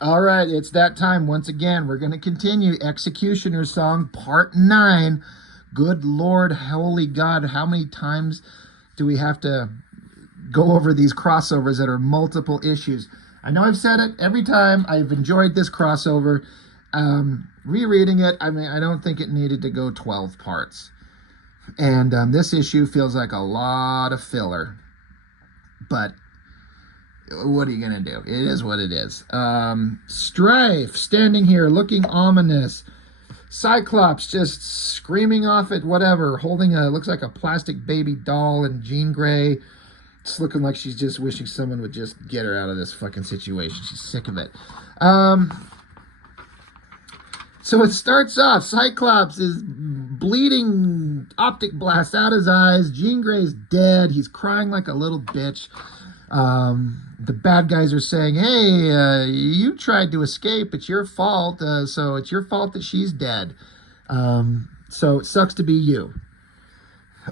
All right, it's that time once again. We're going to continue Executioner's Song Part 9. Good Lord, holy God, how many times do we have to go over these crossovers that are multiple issues? I know I've said it every time. I've enjoyed this crossover. Rereading it, I mean, I don't think it needed to go 12 parts. And this issue feels like a lot of filler. But what are you gonna do? It is what it is. Strife standing here looking ominous. Cyclops just screaming off at whatever, holding looks like a plastic baby doll, and Jean Grey it's looking like she's just wishing someone would just get her out of this fucking situation. She's sick of it. So it starts off, Cyclops is bleeding optic blast out his eyes. Jean Grey's dead. He's crying like a little bitch. The bad guys are saying, hey, you tried to escape. It's your fault. So it's your fault that she's dead. So it sucks to be you.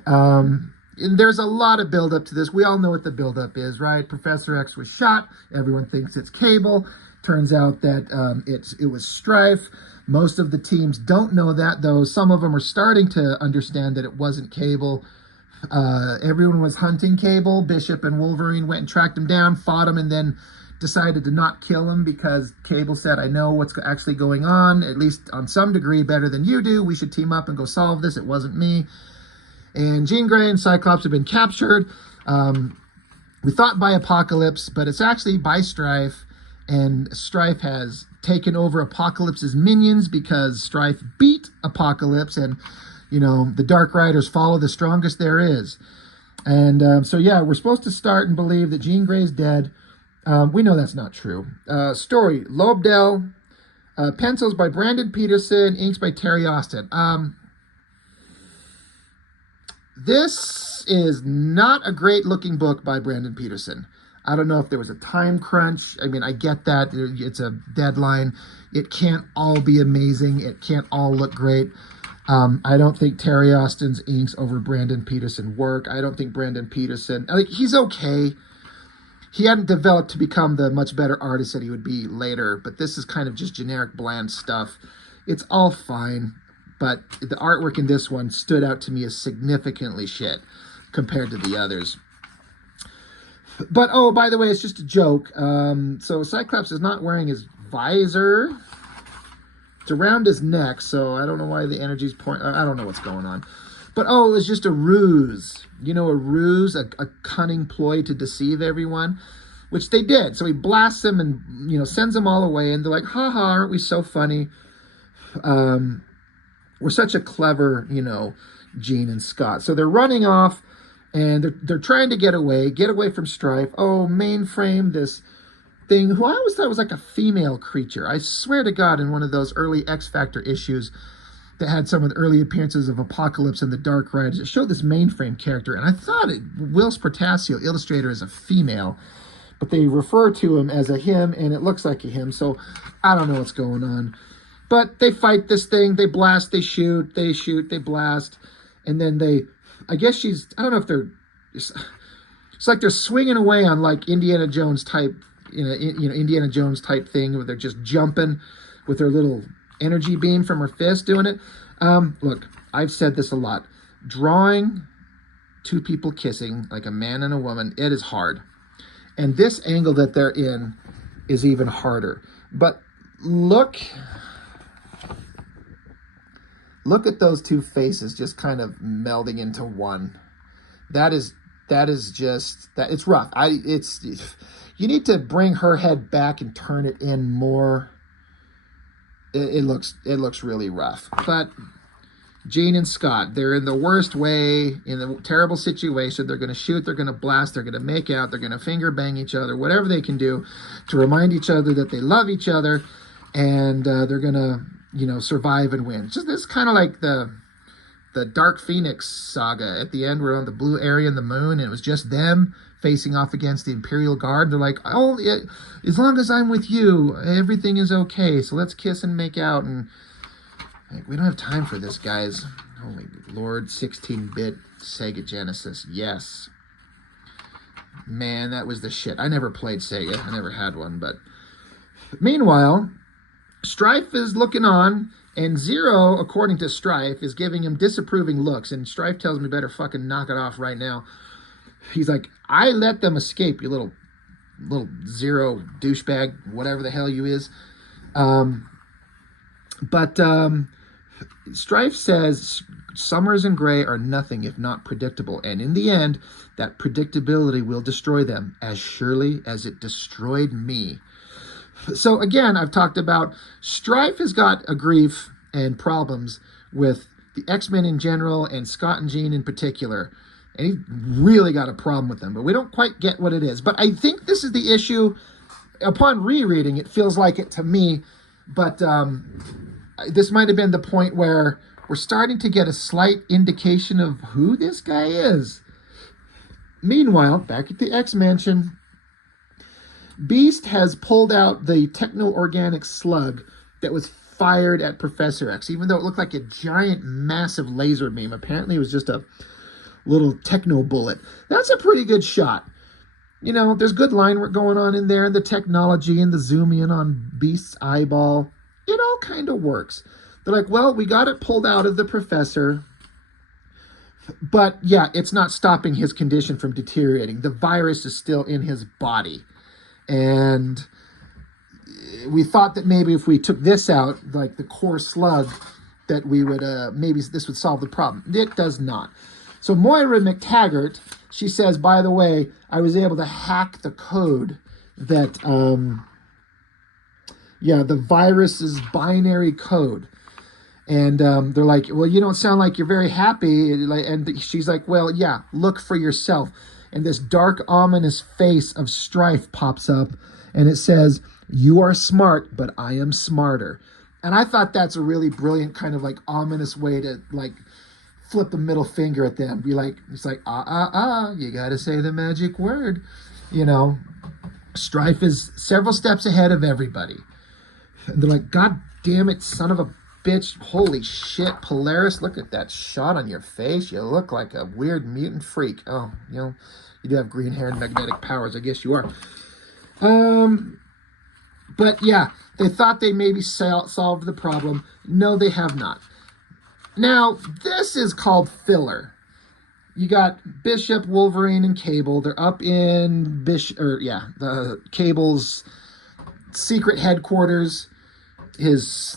And there's a lot of buildup to this. We all know what the buildup is, right? Professor X was shot. Everyone thinks it's Cable. Turns out that it was Strife. Most of the teams don't know that, though. Some of them are starting to understand that it wasn't Cable. Everyone was hunting Cable. Bishop and Wolverine went and tracked him down, fought him, and then decided to not kill him because Cable said, I know what's actually going on, at least on some degree better than you do. We should team up and go solve this. It wasn't me. And Jean Grey and Cyclops have been captured. We thought by Apocalypse, but it's actually by Strife. And Strife has taken over Apocalypse's minions because Strife beat Apocalypse, and you know, the Dark Riders follow the strongest there is. And so, yeah, we're supposed to start and believe that Jean Grey's dead. We know that's not true. Story, Lobdell. Pencils by Brandon Peterson. Inks by Terry Austin. This is not a great-looking book by Brandon Peterson. I don't know if there was a time crunch. I mean, I get that. It's a deadline. It can't all be amazing. It can't all look great. I don't think Terry Austin's inks over Brandon Peterson work. I don't think Brandon Peterson, like, he's okay. He hadn't developed to become the much better artist that he would be later, but this is kind of just generic bland stuff. It's all fine, but the artwork in this one stood out to me as significantly shit compared to the others. But, oh, by the way, it's just a joke. So Cyclops is not wearing his visor. It's around his neck, so I don't know why the energy's pointing. I don't know what's going on. But, oh, it's just a ruse. You know, a ruse, a cunning ploy to deceive everyone, which they did. So he blasts them and, you know, sends them all away. And they're like, ha ha, aren't we so funny? We're such a clever, you know, Jean and Scott. So they're running off. And they're trying to get away from Strife. Oh, Mainframe, this thing, who I always thought was like a female creature. I swear to God, in one of those early X Factor issues that had some of the early appearances of Apocalypse and the Dark Riders, it showed this Mainframe character. And I thought Whilce Portasio, illustrator, is a female. But they refer to him as a him, and it looks like a him. So I don't know what's going on. But they fight this thing. They blast, they shoot, they blast. And then I guess she's, I don't know if they're, it's like they're swinging away on like Indiana Jones type, Indiana Jones type thing where they're just jumping with their little energy beam from her fist doing it. Look, I've said this a lot. Drawing two people kissing, like a man and a woman, it is hard. And this angle that they're in is even harder. But look at those two faces just kind of melding into one. That is just that. It's rough. You need to bring her head back and turn it in more. It looks really rough. But Jean and Scott, they're in the worst way, in the terrible situation. They're going to shoot, they're going to blast, they're going to make out, they're going to finger bang each other, whatever they can do to remind each other that they love each other, and they're going to, you know, survive and win. Just this kind of like the Dark Phoenix saga. At the end, we're on the blue area in the moon, and it was just them facing off against the Imperial Guard. They're like, oh, as long as I'm with you, everything is okay. So let's kiss and make out. And like, we don't have time for this, guys. Holy Lord, 16-bit Sega Genesis. Yes. Man, that was the shit. I never played Sega. I never had one, but Meanwhile, Strife is looking on, and Zero, according to Strife, is giving him disapproving looks, and Strife tells me better fucking knock it off right now. He's like, I let them escape, you little Zero douchebag, whatever the hell you is. But Strife says Summers and Gray are nothing if not predictable, and in the end, that predictability will destroy them as surely as it destroyed me. So again, I've talked about Strife has got a grief and problems with the X-Men in general and Scott and Jean in particular. And he's really got a problem with them, but we don't quite get what it is. But I think this is the issue. Upon rereading, it feels like it to me, but this might have been the point where we're starting to get a slight indication of who this guy is. Meanwhile, back at the X-Mansion, Beast has pulled out the techno-organic slug that was fired at Professor X, even though it looked like a giant, massive laser beam. Apparently, it was just a little techno bullet. That's a pretty good shot. You know, there's good line work going on in there, and the technology and the zoom in on Beast's eyeball. It all kind of works. They're like, well, we got it pulled out of the professor, but yeah, it's not stopping his condition from deteriorating. The virus is still in his body. And we thought that maybe if we took this out, like the core slug, that we would, maybe this would solve the problem. It does not. So Moira McTaggart, she says, by the way, I was able to hack the code that, the virus's binary code. And they're like, well, you don't sound like you're very happy. And she's like, well, yeah, look for yourself. And this dark, ominous face of Strife pops up, and it says, you are smart, but I am smarter. And I thought that's a really brilliant kind of like ominous way to like flip a middle finger at them. Be like, it's like, you got to say the magic word. You know, Strife is several steps ahead of everybody. And they're like, God damn it, son of a bitch. Holy shit, Polaris, look at that shot on your face. You look like a weird mutant freak. Oh, you know, you do have green hair and magnetic powers. I guess you are. But yeah, they thought they maybe solved the problem. No, they have not. Now, this is called filler. You got Bishop, Wolverine, and Cable. They're up in the Cable's secret headquarters, his,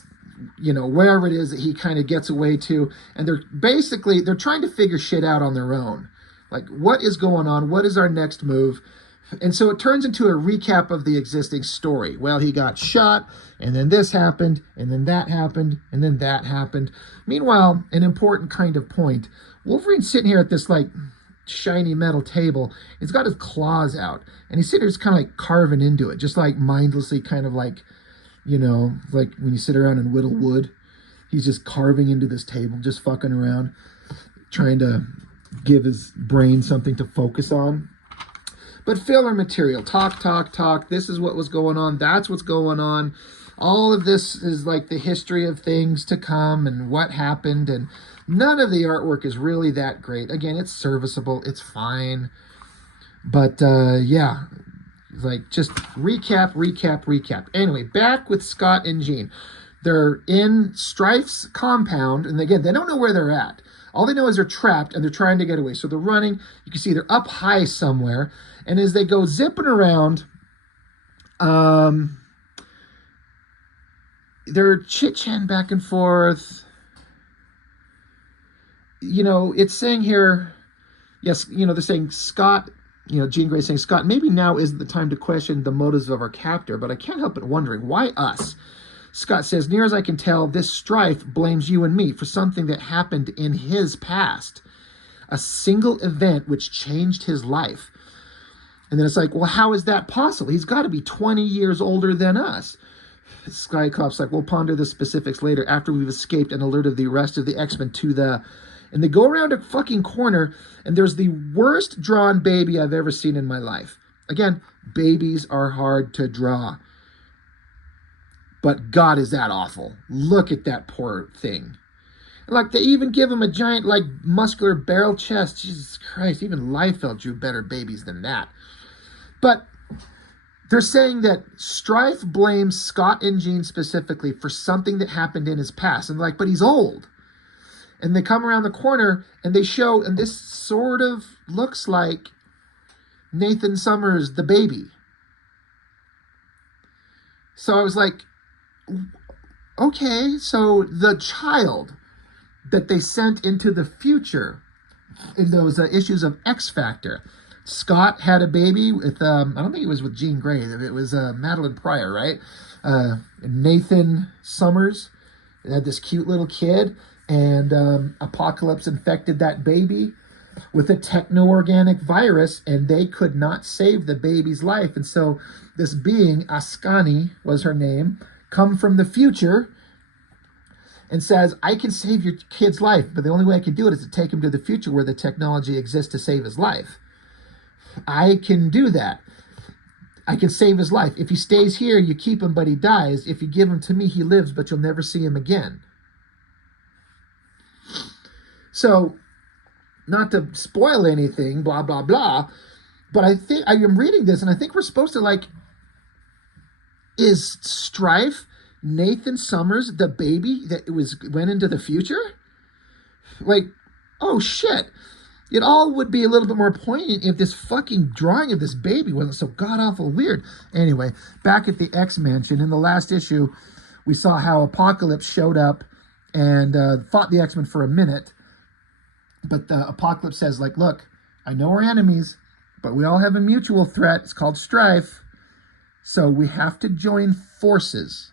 wherever it is that he kind of gets away to. And they're trying to figure shit out on their own. Like, what is going on? What is our next move? And so it turns into a recap of the existing story. Well, he got shot, and then this happened, and then that happened, and then that happened. Meanwhile, an important kind of point. Wolverine's sitting here at this, like, shiny metal table. He's got his claws out, and he's sitting here just kind of, like, carving into it, just, like, mindlessly kind of, like, like when you sit around and whittle wood. He's just carving into this table, just fucking around, trying to give his brain something to focus on. But filler material, talk. This is what was going on. That's what's going on. All of this is like the history of things to come and what happened. And none of the artwork is really that great. Again, it's serviceable. It's fine. But like just recap. Anyway, back with Scott and Jean. They're in Strife's compound. And again, they don't know where they're at. All they know is they're trapped and they're trying to get away. So they're running. You can see they're up high somewhere. And as they go zipping around, they're chit-chatting back and forth. It's saying here, yes, they're saying Scott, Jean Grey's saying, Scott, maybe now isn't the time to question the motives of our captor, but I can't help but wondering, why us? Scott says, near as I can tell, this Strife blames you and me for something that happened in his past. A single event which changed his life. And then it's like, well, how is that possible? He's got to be 20 years older than us. Skycop's like, we'll ponder the specifics later after we've escaped and alerted the rest of the X-Men to the... And they go around a fucking corner, and there's the worst drawn baby I've ever seen in my life. Again, babies are hard to draw. But God, is that awful. Look at that poor thing. Like, they even give him a giant, like, muscular barrel chest. Jesus Christ, even Liefeld drew better babies than that. But they're saying that Strife blames Scott and Jean specifically for something that happened in his past. And like, but he's old. And they come around the corner and they show, and this sort of looks like Nathan Summers, the baby. So I was like, okay, so the child that they sent into the future in those issues of X Factor, Scott had a baby with, I don't think it was with Jean Grey. It was Madeline Pryor, right? Nathan Summers had this cute little kid, and Apocalypse infected that baby with a techno-organic virus, and they could not save the baby's life. And so this being, Ascani was her name, come from the future and says, I can save your kid's life, but the only way I can do it is to take him to the future where the technology exists to save his life. I can do that. I can save his life. If he stays here, you keep him, but he dies. If you give him to me, he lives, but you'll never see him again. So, not to spoil anything, blah, blah, blah, but I think I am reading this, and I think we're supposed to, like, is Strife Nathan Summers the baby that went into the future? Like, oh shit. It all would be a little bit more poignant if this fucking drawing of this baby wasn't so god-awful weird. Anyway, back at the X-Mansion, in the last issue, we saw how Apocalypse showed up and fought the X-Men for a minute. But the Apocalypse says, like, look, I know we're enemies, but we all have a mutual threat. It's called Strife. So we have to join forces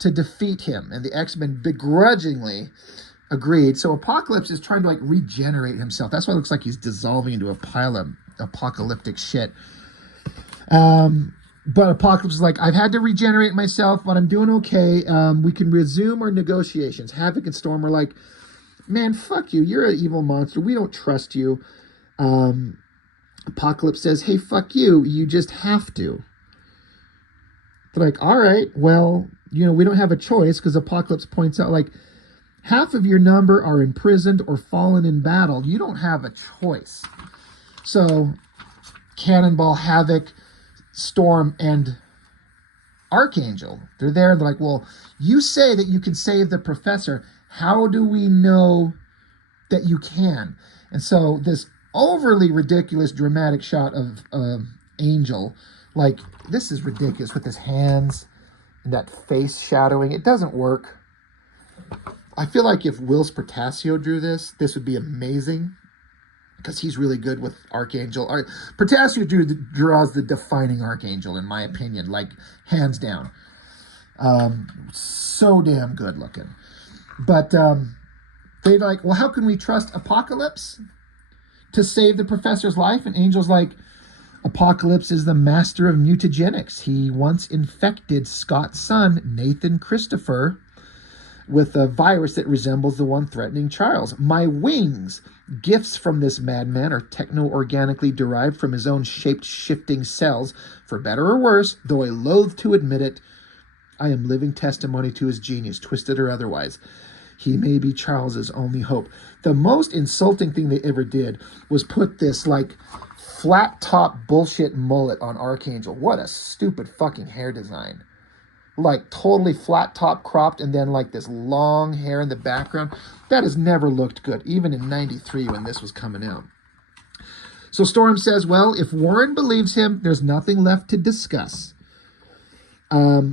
to defeat him. And the X-Men begrudgingly agreed. So Apocalypse is trying to, like, regenerate himself. That's why it looks like he's dissolving into a pile of apocalyptic shit. But Apocalypse is like, I've had to regenerate myself, but I'm doing okay. We can resume our negotiations. Havoc and Storm are like, man, fuck you. You're an evil monster. We don't trust you. Apocalypse says, hey, fuck you. You just have to. They're like, all right, well, you know, we don't have a choice, because Apocalypse points out, like, half of your number are imprisoned or fallen in battle. You don't have a choice. So Cannonball, Havoc, Storm, and Archangel, they're there. They're like, well, you say that you can save the professor. How do we know that you can? And so this overly ridiculous, dramatic shot of Angel, like, this is ridiculous with his hands and that face shadowing. It doesn't work. I feel like if Whilce Portacio drew this, this would be amazing, because he's really good with Archangel. Portacio draws the defining Archangel, in my opinion, like, hands down. So damn good looking. But they're like, well, how can we trust Apocalypse to save the professor's life? And Angel's like, Apocalypse is the master of mutagenics. He once infected Scott's son, Nathan Christopher, with a virus that resembles the one threatening Charles. My wings, gifts from this madman, are techno-organically derived from his own shape-shifting cells. For better or worse, though I loathe to admit it, I am living testimony to his genius, twisted or otherwise. He may be Charles's only hope. The most insulting thing they ever did was put this, like, flat top bullshit mullet on Archangel. What a stupid fucking hair design. Like, totally flat top cropped, and then, like, this long hair in the background. That has never looked good, even in 93 when this was coming out. So Storm says, well, if Warren believes him, there's nothing left to discuss.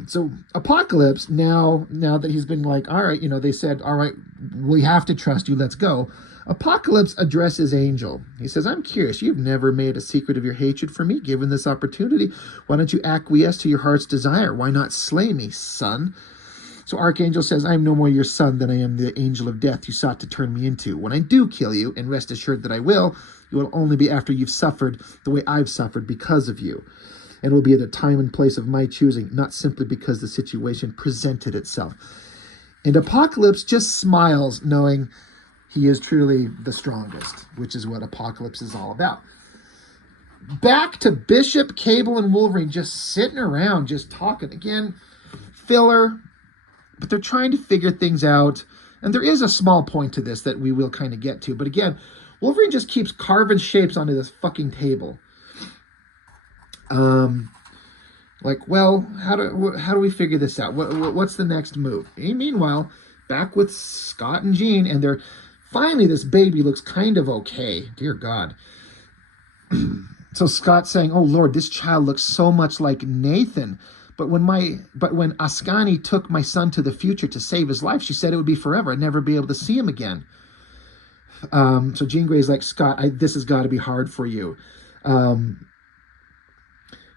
So Apocalypse, now that he's been like, all right, you know, they said, all right, we have to trust you, let's go. Apocalypse addresses Angel. He says, I'm curious, you've never made a secret of your hatred for me. Given this opportunity, why don't you acquiesce to your heart's desire? Why not slay me, son? So Archangel says, I am no more your son than I am the angel of death you sought to turn me into. When I do kill you, and rest assured that I will, it will only be after you've suffered the way I've suffered because of you. And it will be at a time and place of my choosing, not simply because the situation presented itself. And Apocalypse just smiles, knowing he is truly the strongest, which is what Apocalypse is all about. Back to Bishop, Cable, and Wolverine just sitting around, just talking. Again, filler, but they're trying to figure things out. And there is a small point to this that we will kind of get to. But again, Wolverine just keeps carving shapes onto this fucking table. Like, well, how do we figure this out? What's the next move? And meanwhile, back with Scott and Jean, and they're finally, this baby looks kind of okay. Dear God. So Scott's saying, "Oh Lord, this child looks so much like Nathan." But when Ascani took my son to the future to save his life, she said it would be forever. I'd never be able to see him again. So Jean Grey's like, Scott, this has got to be hard for you. Um,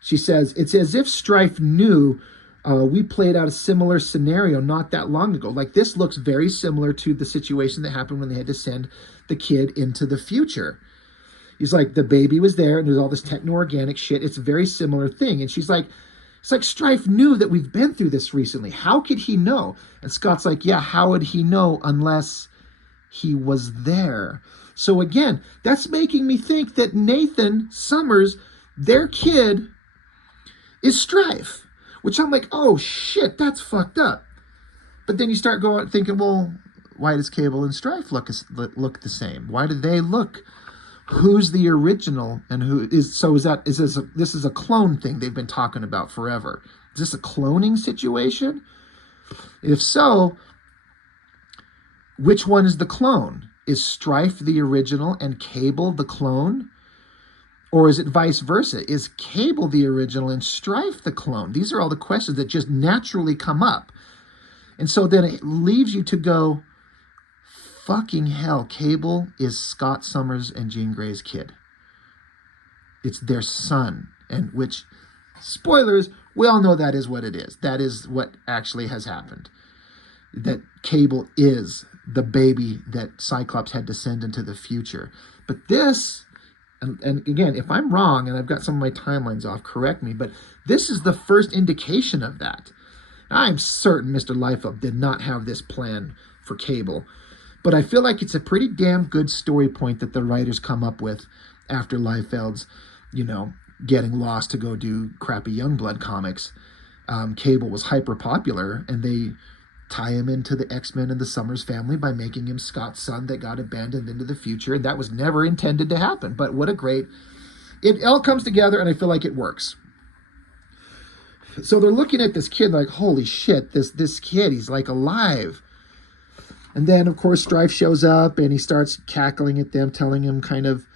she says, it's as if Strife knew we played out a similar scenario not that long ago. Like, this looks very similar to the situation that happened when they had to send the kid into the future. He's like, the baby was there and there's all this techno-organic shit. It's a very similar thing. And she's like, it's like Strife knew that we've been through this recently. How could he know? And Scott's like, yeah, how would he know unless he was there? So again, that's making me think that Nathan Summers, their kid, is Strife. Which I'm like, oh shit, that's fucked up. But then you start going thinking, well, why does Cable and Strife look the same? Why do they look? Who's the original and who is? So is this is a clone thing they've been talking about forever? Is this a cloning situation? If so, which one is the clone? Is Strife the original and Cable the clone? Or is it vice versa? Is Cable the original and Strife the clone? These are all the questions that just naturally come up. And so then it leaves you to go, fucking hell, Cable is Scott Summers and Jean Grey's kid. It's their son. And which, spoilers, we all know that is what it is. That is what actually has happened. That Cable is the baby that Cyclops had to send into the future. But this, and again, if I'm wrong and I've got some of my timelines off, correct me, but this is the first indication of that. I'm certain Mr. Liefeld did not have this plan for Cable, but I feel like it's a pretty damn good story point that the writers come up with after Liefeld's, getting lost to go do crappy Youngblood comics. Cable was hyper popular, and they tie him into the X-Men and the Summers family by making him Scott's son that got abandoned into the future, and that was never intended to happen. But what a great... It all comes together, and I feel like it works. So they're looking at this kid like, holy shit, this kid, he's like alive. And then, of course, Strife shows up, and he starts cackling at them, telling him kind of,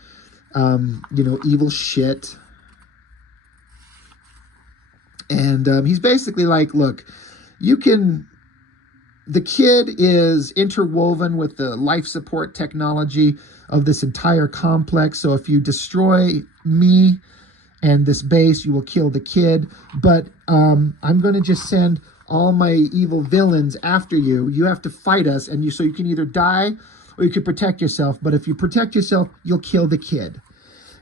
evil shit. And he's basically like, look, the kid is interwoven with the life support technology of this entire complex. So if you destroy me and this base, you will kill the kid. But I'm going to just send all my evil villains after you. You have to fight us, and so you can either die or you can protect yourself. But if you protect yourself, you'll kill the kid.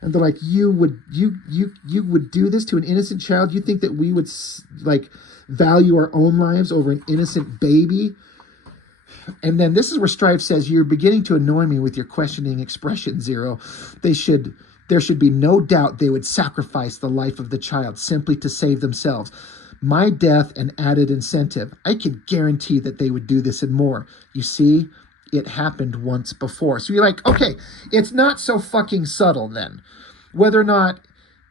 And they're like, you would do this to an innocent child? You think that we would value our own lives over an innocent baby? And then this is where Strife says, you're beginning to annoy me with your questioning expression, Zero. There should be no doubt they would sacrifice the life of the child simply to save themselves. My death an added incentive. I can guarantee that they would do this and more. You see, it happened once before. So you're like, okay, it's not so fucking subtle then. Whether or not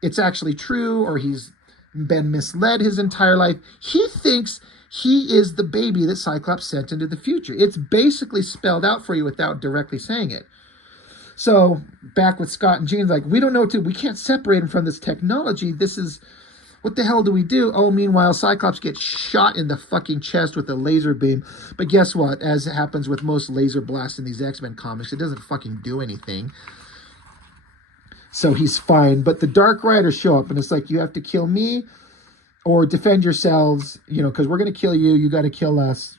it's actually true or he's been misled his entire life, he thinks he is the baby that Cyclops sent into the future. It's basically spelled out for you without directly saying it. So back with Scott and Jean's like, we don't know what to do. We can't separate him from this technology. This is... What the hell do we do? Oh, meanwhile, Cyclops gets shot in the fucking chest with a laser beam. But guess what? As happens with most laser blasts in these X-Men comics, it doesn't fucking do anything. So he's fine. But the Dark Riders show up, and it's like, you have to kill me or defend yourselves, because we're going to kill you. You got to kill us.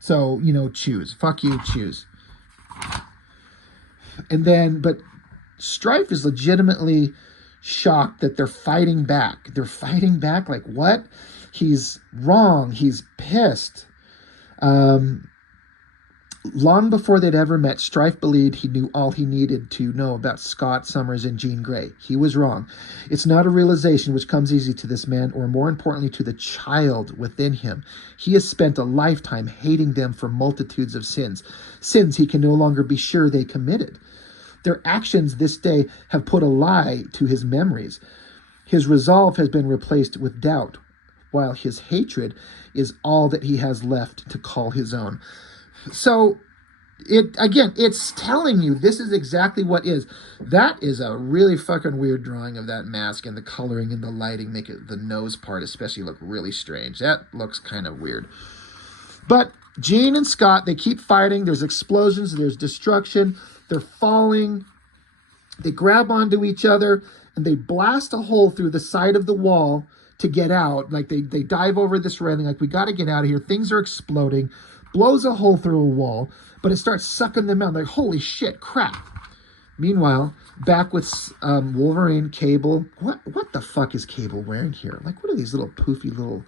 So, choose. Fuck you, choose. And then, but Strife is legitimately shocked that they're fighting back. They're fighting back? Like, what? He's wrong. He's pissed. Long before they'd ever met, Strife believed he knew all he needed to know about Scott Summers and Jean Grey. He was wrong. It's not a realization which comes easy to this man, or more importantly, to the child within him. He has spent a lifetime hating them for multitudes of sins he can no longer be sure they committed. Their actions this day have put a lie to his memories. His resolve has been replaced with doubt, while his hatred is all that he has left to call his own. So it's telling you this is exactly what is. That is a really fucking weird drawing of that mask, and the coloring and the lighting make it, the nose part especially, look really strange. That looks kind of weird. But Jean and Scott, they keep fighting. There's explosions. There's destruction. They're falling. They grab onto each other, and they blast a hole through the side of the wall to get out. Like they dive over this railing, like, we got to get out of here. Things are exploding. Blows a hole through a wall, but it starts sucking them out. Like, holy shit, crap. Meanwhile, back with Wolverine, Cable. What the fuck is Cable wearing here? Like, what are these little poofy little,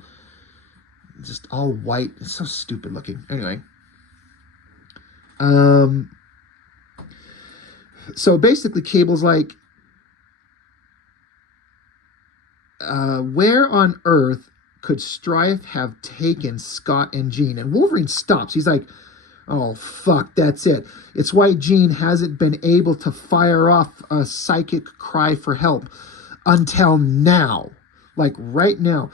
just all white? It's so stupid looking. Anyway. So basically Cable's like, where on earth could Strife have taken Scott and Jean? And Wolverine stops. He's like, oh, fuck, that's it. It's why Jean hasn't been able to fire off a psychic cry for help until now. Like, right now.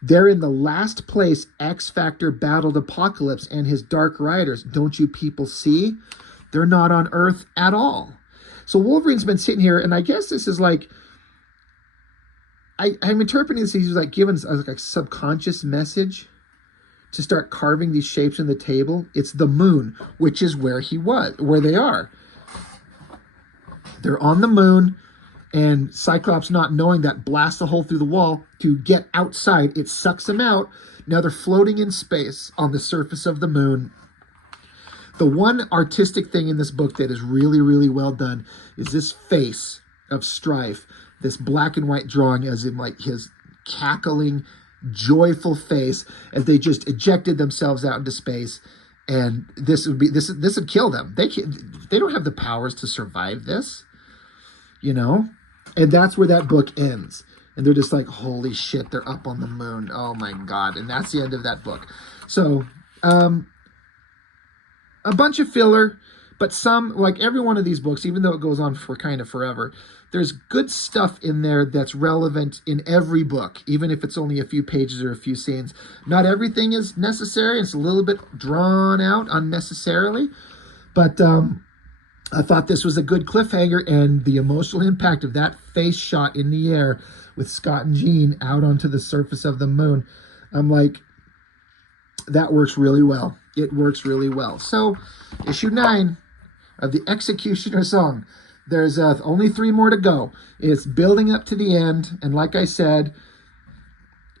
They're in the last place X-Factor battled Apocalypse and his Dark Riders. Don't you people see? They're not on Earth at all. So Wolverine's been sitting here, and I guess this is like, I'm interpreting this, he's like giving like a subconscious message to start carving these shapes in the table. It's the moon, which is where they are. They're on the moon, and Cyclops, not knowing that, blasts a hole through the wall to get outside. It sucks them out. Now they're floating in space on the surface of the moon. The one artistic thing in this book that is really, really well done is this face of Strife, this black and white drawing as in like his cackling, joyful face as they just ejected themselves out into space. And this would kill them. They don't have the powers to survive this, you know? And that's where that book ends. And they're just like, holy shit, they're up on the moon. Oh my God. And that's the end of that book. So, a bunch of filler, but some, like every one of these books, even though it goes on for kind of forever, there's good stuff in there that's relevant in every book, even if it's only a few pages or a few scenes. Not everything is necessary. It's a little bit drawn out unnecessarily, but I thought this was a good cliffhanger, and the emotional impact of that face shot in the air with Scott and Jean out onto the surface of the moon. I'm like, that works really well. It works really well. So, issue 9 of the X-cutioner song. There's only 3 more to go. It's building up to the end. And like I said,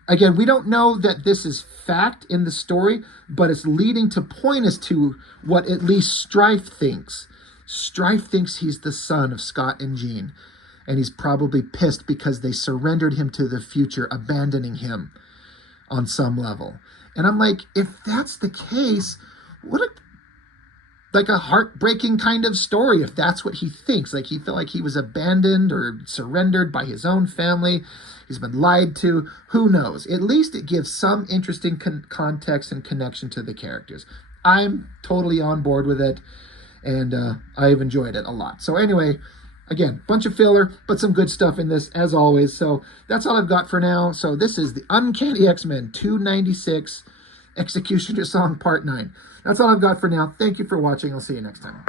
again, we don't know that this is fact in the story, but it's leading to point us to what at least Strife thinks. Strife thinks he's the son of Scott and Jean. And he's probably pissed because they surrendered him to the future, abandoning him on some level. And I'm like, if that's the case, what a heartbreaking kind of story if that's what he thinks. Like, he felt like he was abandoned or surrendered by his own family. He's been lied to. Who knows? At least it gives some interesting context and connection to the characters. I'm totally on board with it, and I've enjoyed it a lot. So anyway, again, bunch of filler, but some good stuff in this, as always. So that's all I've got for now. So this is the Uncanny X-Men 296 X-cutioner song Part 9. That's all I've got for now. Thank you for watching. I'll see you next time.